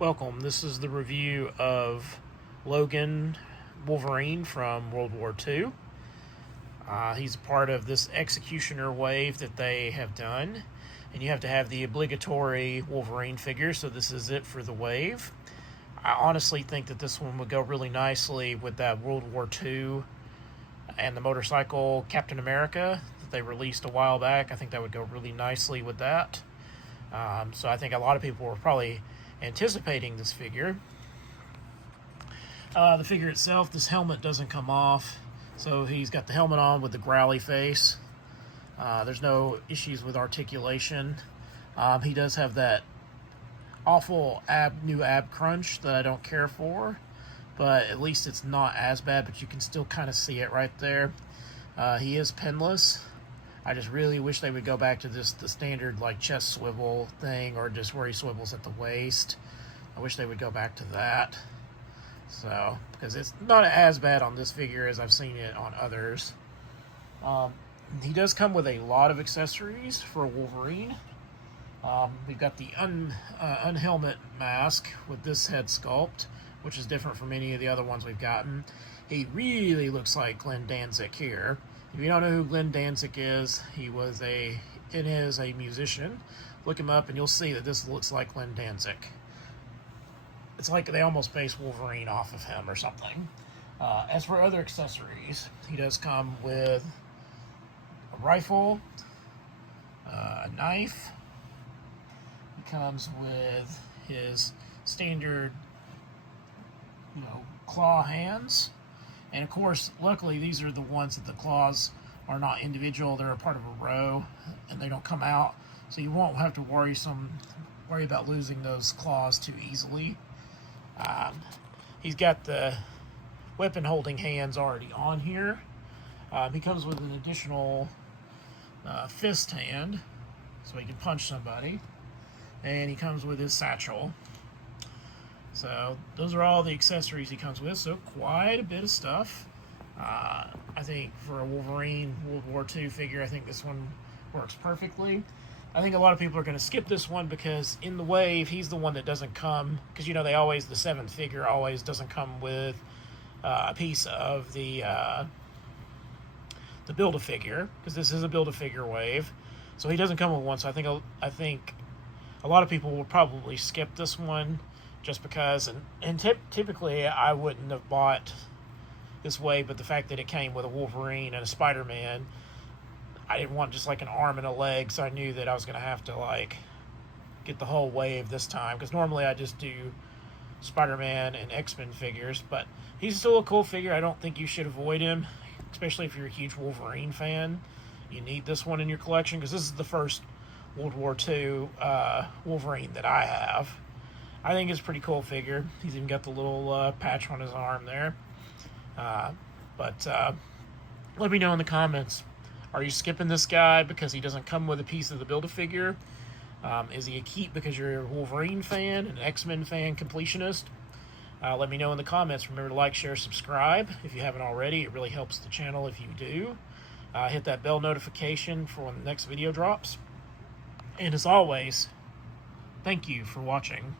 Welcome. This is the review of Logan Wolverine from World War II. He's a part of this Executioner wave that they have done. And you have to have the obligatory Wolverine figure, so this is it for the wave. I honestly think that this one would go really nicely with that World War II and the motorcycle Captain America that they released a while back. I think that would go really nicely with that. So I think a lot of people were probably anticipating this figure. The figure itself, this helmet doesn't come off, so he's got the helmet on with the growly face. There's no issues with articulation. He does have that awful new ab crunch that I don't care for, but at least it's not as bad, but you can still kind of see it right there. He is pinless. I just really wish they would go back to the standard like chest swivel thing, or just where he swivels at the waist. I wish they would go back to that. So, because it's not as bad on this figure as I've seen it on others. He does come with a lot of accessories for Wolverine. We've got the unhelmet mask with this head sculpt, which is different from any of the other ones we've gotten. He really looks like Glenn Danzig here. If you don't know who Glenn Danzig is, he is a musician. Look him up and you'll see that this looks like Glenn Danzig. It's like they almost based Wolverine off of him or something. As for other accessories, he does come with a rifle, a knife. He comes with his standard, claw hands. And of course, luckily, these are the ones that the claws are not individual. They're a part of a row, and they don't come out. So you won't have to worry about losing those claws too easily. He's got the weapon-holding hands already on here. He comes with an additional fist hand, so he can punch somebody. And he comes with his satchel. So those are all the accessories he comes with, so quite a bit of stuff. I think for a Wolverine World War II figure, I think this one works perfectly. I think a lot of people are going to skip this one because in the wave, he's the one that doesn't come, because the 7th figure always doesn't come with a piece of the Build-A-Figure, because this is a Build-A-Figure wave. So he doesn't come with one, so I think a lot of people will probably skip this one. Just because, and typically I wouldn't have bought this wave, but the fact that it came with a Wolverine and a Spider-Man, I didn't want just like an arm and a leg, so I knew that I was going to have to get the whole wave this time, because normally I just do Spider-Man and X-Men figures, but he's still a cool figure. I don't think you should avoid him, especially if you're a huge Wolverine fan. You need this one in your collection, because this is the first World War II Wolverine that I have. I think it's a pretty cool figure. He's even got the little patch on his arm there. But let me know in the comments. Are you skipping this guy because he doesn't come with a piece of the Build-A-Figure? Is he a keep because you're a Wolverine fan, an X-Men fan, completionist? Let me know in the comments. Remember to like, share, subscribe if you haven't already. It really helps the channel if you do. Hit that bell notification for when the next video drops. And as always, thank you for watching.